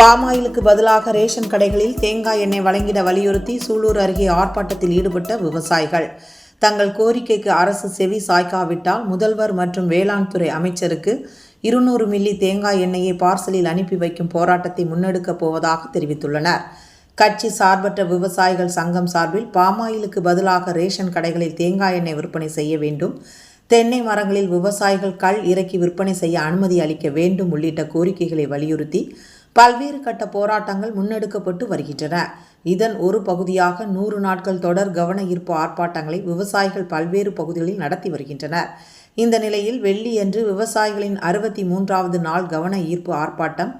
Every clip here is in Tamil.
பாமாயிலுக்கு பதிலாக ரேஷன் கடைகளில் தேங்காய் எண்ணெய் வழங்கிட வலியுறுத்தி சூலூர் அருகே ஆர்ப்பாட்டத்தில் ஈடுபட்ட விவசாயிகள். தங்கள் கோரிக்கைக்கு அரசு செவி சாய்க்காவிட்டால் முதல்வர் மற்றும் வேளாண் துறை அமைச்சருக்கு 200 மில்லி தேங்காய் எண்ணெயை பார்சலில் அனுப்பி வைக்கும் போராட்டத்தை முன்னெடுக்கப் போவதாக தெரிவித்துள்ளனர். கட்சி சார்பற்ற விவசாயிகள் சங்கம் சார்பில் பாமாயிலுக்கு பதிலாக ரேஷன் கடைகளில் தேங்காய் எண்ணெய் விற்பனை செய்ய வேண்டும், தென்னை மரங்களில் விவசாயிகள் கல் இறக்கி விற்பனை செய்ய அனுமதி அளிக்க வேண்டும் உள்ளிட்ட கோரிக்கைகளை வலியுறுத்தி பல்வேறு கட்ட போராட்டங்கள் முன்னெடுக்கப்பட்டு வருகின்றன. இதன் ஒரு பகுதியாக 100 நாட்கள் தொடர் கவன ஈர்ப்பு ஆர்ப்பாட்டங்களை விவசாயிகள் பல்வேறு பகுதிகளில் நடத்தி வருகின்றனர். இந்த நிலையில் வெள்ளியன்று விவசாயிகளின் 63வது நாள் கவன ஈர்ப்பு ஆர்ப்பாட்டம்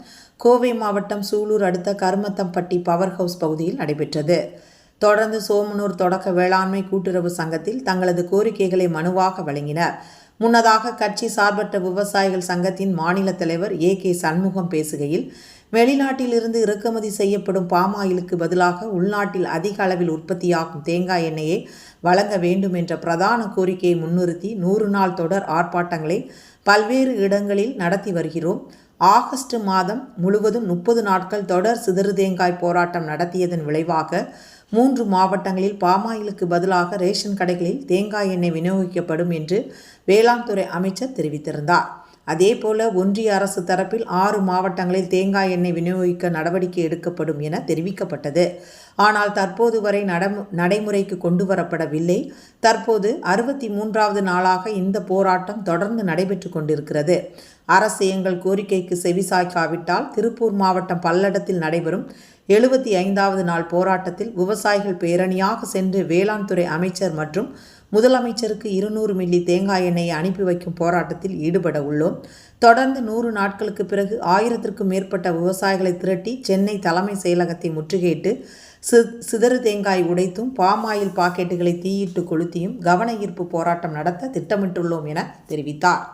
கோவை மாவட்டம் சூலூர் அடுத்த கருமத்தம்பட்டி பவர் ஹவுஸ் பகுதியில் நடைபெற்றது. தொடர்ந்து சோமனூர் தொடக்க வேளாண்மை கூட்டுறவு சங்கத்தில் தங்களது கோரிக்கைகளை மனுவாக வழங்கினர். முன்னதாக கட்சி சார்பற்ற விவசாயிகள் சங்கத்தின் மாநில தலைவர் A.K. சண்முகம் பேசுகையில், வெளிநாட்டிலிருந்து இறக்குமதி செய்யப்படும் பாமாயிலுக்கு பதிலாக உள்நாட்டில் அதிக அளவில் உற்பத்தியாகும் தேங்காய் எண்ணெயை வழங்க வேண்டும் என்ற பிரதான கோரிக்கையை முன்னிறுத்தி 100 நாள் தொடர் ஆர்ப்பாட்டங்களை பல்வேறு இடங்களில் நடத்தி வருகிறோம். ஆகஸ்ட் மாதம் முழுவதும் 30 நாட்கள் தொடர் சிதறு தேங்காய் போராட்டம் நடத்தியதன் விளைவாக 3 மாவட்டங்களில் பாமாயிலுக்கு பதிலாக ரேஷன் கடைகளில் தேங்காய் எண்ணெய் விநியோகிக்கப்படும் என்று வேளாண் துறை அமைச்சர் தெரிவித்திருந்தார். அதேபோல ஒன்றிய அரசு தரப்பில் 6 மாவட்டங்களில் தேங்காய் எண்ணெய் விநியோகிக்க நடவடிக்கை எடுக்கப்படும் என தெரிவிக்கப்பட்டது. ஆனால் தற்போது வரை நடைமுறைக்கு கொண்டு வரப்படவில்லை. தற்போது 63வது நாளாக இந்த போராட்டம் தொடர்ந்து நடைபெற்று கொண்டிருக்கிறது. அரசு எங்கள் கோரிக்கைக்கு செவிசாய்க்காவிட்டால் திருப்பூர் மாவட்டம் பல்லடத்தில் நடைபெறும் 75வது நாள் போராட்டத்தில் விவசாயிகள் பேரணியாக சென்று வேளாண் துறை அமைச்சர் மற்றும் முதலமைச்சருக்கு 200 மில்லி தேங்காய் எண்ணெயை அனுப்பி வைக்கும் போராட்டத்தில் ஈடுபட உள்ளோம். தொடர்ந்து 100 நாட்களுக்கு பிறகு 1000க்கும் மேற்பட்ட விவசாயிகளை திரட்டி சென்னை தலைமை செயலகத்தை முற்றுகையிட்டு சிதறு தேங்காய் உடைத்தும் பாமாயில் பாக்கெட்டுகளை தீயிட்டு கொளுத்தியும் கவன ஈர்ப்பு போராட்டம் நடத்த திட்டமிட்டுள்ளோம் என தெரிவித்தார்.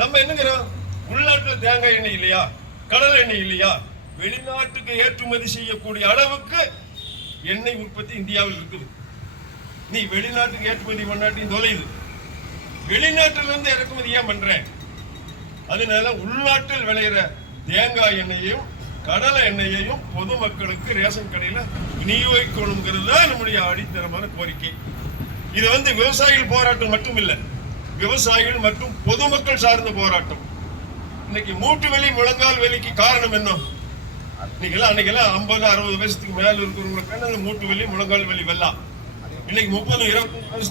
நம்ம என்னங்கிறோம், உள்நாட்டில் தேங்காய் எண்ணெய் இல்லையா, கடல் எண்ணெய் இல்லையா, வெளிநாட்டுக்கு ஏற்றுமதி செய்யக்கூடிய அளவுக்கு எண்ணெய் உற்பத்தி இந்தியாவில் இருக்குது. நீ வெளிநாட்டுக்கு ஏற்றுமதி பண்ணாட்டியும் தொலைது, வெளிநாட்டிலிருந்து இறக்குமதி ஏன் பண்ற? அதனால உள்நாட்டில் விளையிற தேங்காய் எண்ணெயையும் கடலை எண்ணெயையும் பொதுமக்களுக்கு ரேஷன் கடையில விநியோகிக்கணுங்கிறது தான் நம்முடைய அடித்தரமான கோரிக்கை. இது விவசாயிகள் போராட்டம் மட்டும் இல்லை, விவசாயிகள் மற்றும் பொதுமக்கள் சார்ந்த போராட்டம். இன்னைக்கு மூட்டு வலி முழங்கால் வலிக்கு காரணம் என்ன? அன்னைக்கெல்லாம் 50-60 வயசுக்கு மேல இருக்கிறவங்களுக்கு மூட்டு வலி முழங்கால் வலி வெல்லாம். இன்னைக்கு 30-20 வயசு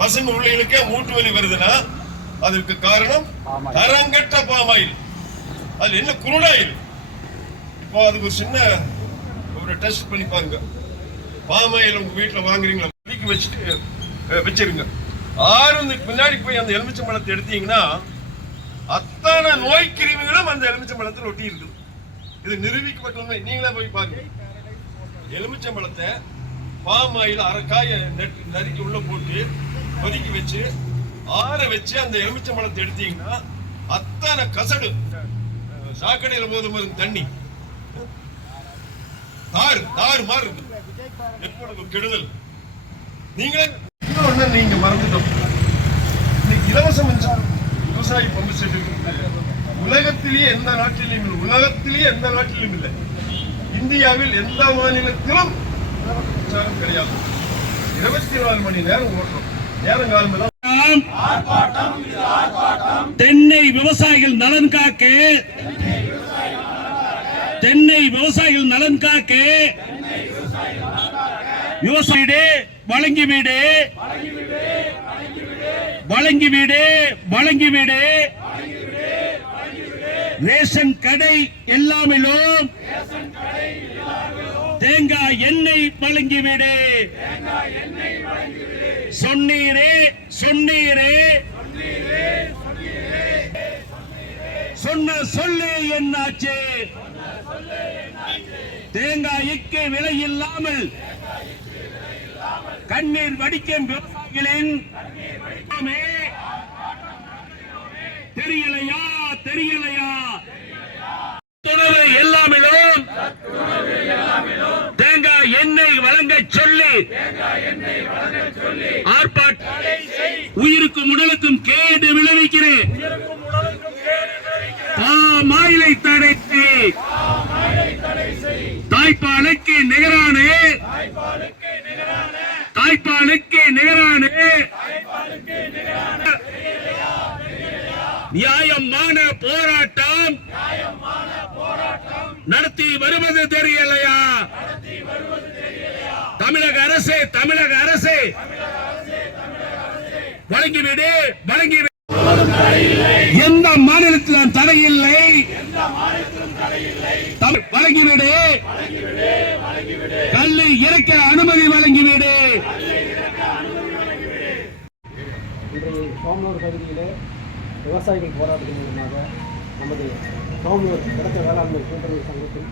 பசங்க உள்ளவங்களுக்கே மூட்டு வலி வருதுன்னா அதுக்கு காரணம் தரங்கட்ட பாமாயில். அது என்ன குருடாயில். இப்போ அதுக்கு ஒரு சின்ன டெஸ்ட் பண்ணி பாருங்க. பாமாயில் உங்க வீட்டுல வாங்குறீங்களா, கொதிக்க வச்சிருங்க. 6 முன்னாடி போய் அந்த எலுமிச்சம்பழத்தை எடுத்தீங்கன்னா அத்தனை நோய் கிருமிகளும் அந்த எலுமிச்சம்பழத்தில் ஒட்டி இருக்குது. இது நிரூபிக்கப்பட்ட, நீங்களே போய் பாருங்க. எலுமிச்சம்பழத்தை பாமாயில் அரைக்காய நறுக்கி உள்ள போட்டு கொதிக்க வச்சு ஆற வச்சு அந்த எலுமிச்சம்பழத்தை எடுத்தீங்கன்னா அத்தனை கசடு, சாக்கடையில் போதும் வரும் தண்ணி தாறு மாறு கெடுதல். நீங்களே நீங்க மறந்துட்டோம். இன்னைக்கு இலவச மின்சாரம் விவசாயி பம்பு செட் உலகத்திலேயே எந்த நாட்டிலும் இல்லை. இந்தியாவில் எந்த மாநிலத்திலும் மின்சாரம் கிடையாது. 24 மணி நேரம் ஓட்டுறோம். நேரங்காலம் தென்னை விவசாயிகள் நலன் காக்க, தென்னை விவசாயிகள் நலன் காக்க விவசாயிடே வழங்கிவிடு, வழங்கிவிடு. ரேஷன் கடை எல்லாமிலும் தேங்காய் எண்ணெய் வழங்கிவிடு. சொன்னீரே சொன்ன சொல்லு என்னாச்சு? தேங்காய்க்கு விலை இல்லாமல் கண்ணீர் வடிக்கும் விவசாயிகளின் தெரியலையா? துணவு எல்லாமிலும் தேங்காய் எண்ணெய் வழங்க சொல்லி ஆர்ப்பாட்டம் உயிருக்கும் உடலுக்கும் கேடு விளைவிக்கிறேன். நியாயமான போராட்டம் நடத்தி வருவது தெரியலையா? தமிழக அரசே வழங்கிவிடு. எந்த மாநிலத்திலும் தடையில்லை. வழங்கிவிடு. கல்லை இறக்க அனுமதி வழங்கிவிடு. இன்றைய சோமனூர் பகுதியிலே விவசாயிகள் போராட்டத்தின் மூலமாக நமது சோமனூர் கிடத்த வேளாண்மை கூட்டுறவு சங்கத்தின்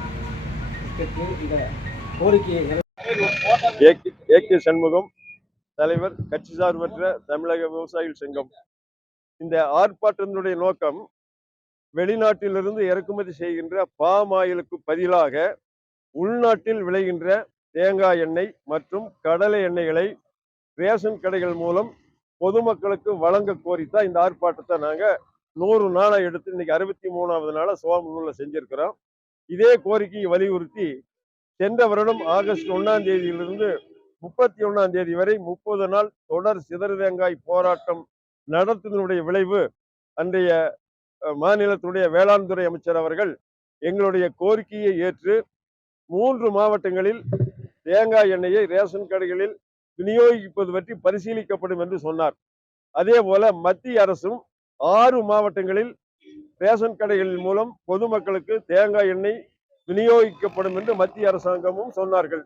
இந்த கோரிக்கையை ஏ.கே. சண்முகம், தலைவர், கட்சி சார்பற்ற தமிழக விவசாயிகள் சங்கம். இந்த ஆர்ப்பாட்டத்தினுடைய நோக்கம், வெளிநாட்டிலிருந்து இறக்குமதி செய்கின்ற பாம் ஆயிலுக்கு பதிலாக உள்நாட்டில் விளைகின்ற தேங்காய் எண்ணெய் மற்றும் கடலை எண்ணெய்களை ரேஷன் கடைகள் மூலம் பொதுமக்களுக்கு வழங்க கோரித்தான் இந்த ஆர்ப்பாட்டத்தை நாங்கள் 100 நாளை எடுத்து இன்னைக்கு 63வது நாளை சோமனூரில் செஞ்சிருக்கிறோம். இதே கோரிக்கையை வலியுறுத்தி சென்ற வருடம் ஆகஸ்ட் 1ஆம் தேதியிலிருந்து 31ஆம் தேதி வரை 30 நாள் தொடர் சிதறு தேங்காய் போராட்டம் நடத்தினுடைய விளைவு, அன்றைய மாநிலத்துடைய வேளாண் துறை அமைச்சர் அவர்கள் எங்களுடைய கோரிக்கையை ஏற்று 3 மாவட்டங்களில் தேங்காய் எண்ணெயை ரேஷன் கடைகளில் விநியோகிப்பது பற்றி பரிசீலிக்கப்படும் என்று சொன்னார். அதே போல மத்திய அரசும் 6 மாவட்டங்களில் ரேஷன் கடைகளின் மூலம் பொதுமக்களுக்கு தேங்காய் எண்ணெய் விநியோகிக்கப்படும் என்று மத்திய அரசாங்கமும் சொன்னார்கள்.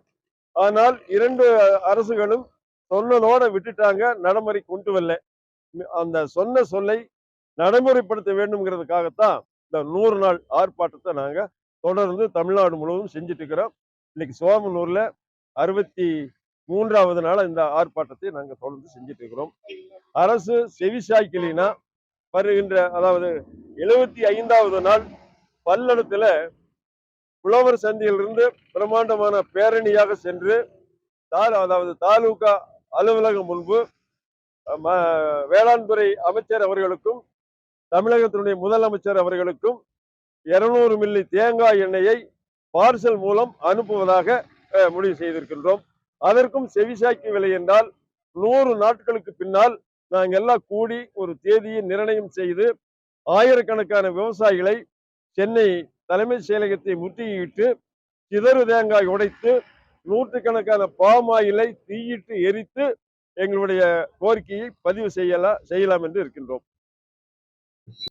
ஆனால் 2 அரசுகளும் சொன்னதோட விட்டுட்டாங்க, நடைமுறை கொண்டு வரல. அந்த சொன்ன சொல்லை நடைமுறைப்படுத்த வேண்டும்ங்கிறதுக்காகத்தான் இந்த 100 நாள் ஆர்ப்பாட்டத்தை நாங்க தொடர்ந்து தமிழ்நாடு முழுவதும் செஞ்சுட்டு இருக்கிறோம். இன்னைக்கு சோமனூர்ல 63வது நாள் இந்த ஆர்ப்பாட்டத்தை நாங்க தொடர்ந்து செஞ்சுட்டு இருக்கிறோம். அரசு செவிசாய்க்கலினா வருகின்ற, அதாவது 75வது நாள் பல்லடத்துல புலவர் சந்தையிலிருந்து பிரம்மாண்டமான பேரணியாக சென்று அதாவது தாலுகா அலுவலகம் முன்பு வேளாண் துறை அமைச்சர் அவர்களுக்கும் தமிழகத்தினுடைய முதலமைச்சர் அவர்களுக்கும் 200 மில்லி தேங்காய் எண்ணெயை பார்சல் மூலம் அனுப்புவதாக முடிவு செய்திருக்கின்றோம். அதற்கும் செவிசாய்க்கவில்லை என்றால் 100 நாட்களுக்கு பின்னால் நாங்கள் எல்லாம் கூடி ஒரு தேதியை நிர்ணயம் செய்து ஆயிரக்கணக்கான விவசாயிகளை சென்னை தலைமைச் செயலகத்தை முற்றுகையிட்டு சிதறு தேங்காய் உடைத்து நூற்றுக்கணக்கான பாம் ஆயிலை தீயிட்டு எரித்து எங்களுடைய கோரிக்கையை பதிவு செய்யலாம் என்று இருக்கின்றோம்.